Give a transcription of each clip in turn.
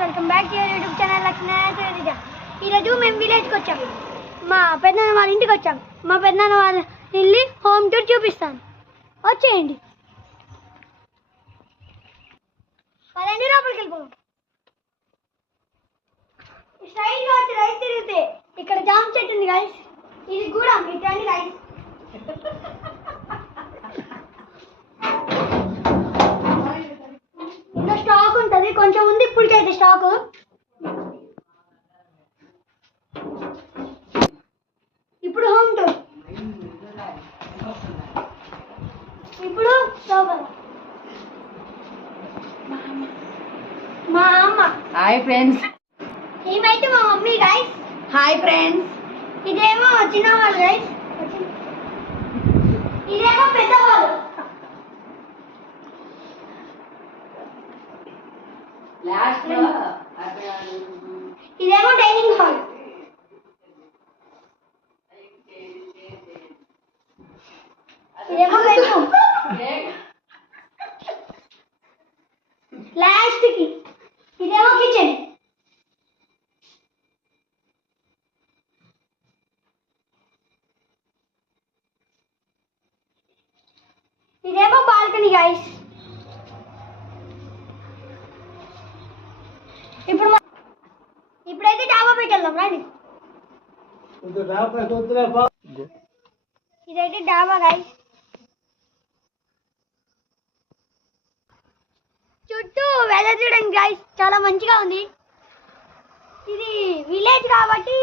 Welcome back to your YouTube channel Lakshmi. ఈరోజు మేము విలేజ్కి వచ్చాం. మా పెద్దనాన్న వాళ్ళ ఇంటికి వచ్చాం. మా పెద్దనాన్న వాళ్ళ ఇల్లు హోమ్ టూర్ చూపిస్తాను, వచ్చేయండి. పదండి లోపలికి వెళ్ళిపోదాం. స్ట్రైట్గా వచ్చి రైట్ తిరిగితే ఇక్కడ జామ చెట్టు ఉంది గైస్. ఇది కూడా ఇట్లాంటి రైస్. ఇంకా స్టాక్ ఉంటుంది, కొంచెం ఉంది ఇప్పటికైతే స్టాక్. ఇప్పుడు హోమ్ టూర్. ఇప్పుడు మా అమ్మ. Hi friends. ఏమైతే మా మమ్మీ గైస్. Hi friends. ఇదేమో చిన్నవాళ్ళు గైస్, ఇదేమో పెద్దవాళ్ళు. ఇదేమో డైనింగ్ హాల్. ఇదేమో బెడ్రూమ్. లాస్ట్ కి ఇదేమో కిచెన్. ఇదేమో బాల్కనీ గైస్. ఇప్పుడైతే డాబా పెట్టేద్దాం రండి. ఇదైతే డాబా గైస్. చుట్టూ వెదర్ చూడండి గైస్, చాలా మంచిగా ఉంది. ఇది విలేజ్ కాబట్టి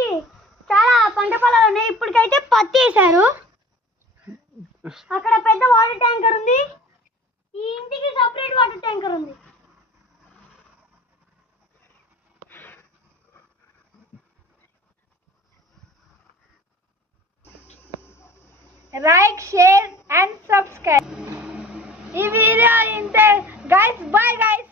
చాలా పంట పొలాలు ఉన్నాయి. ఇప్పటికైతే పత్తి వేశారు. అక్కడ పెద్ద వాటర్ ట్యాంకర్ ఉంది. ఈ ఇంటికి సపరేట్ వాటర్ ట్యాంకర్ ఉంది. Like, share and subscribe. ఈ వీడియో ఇంతే guys. Bye guys.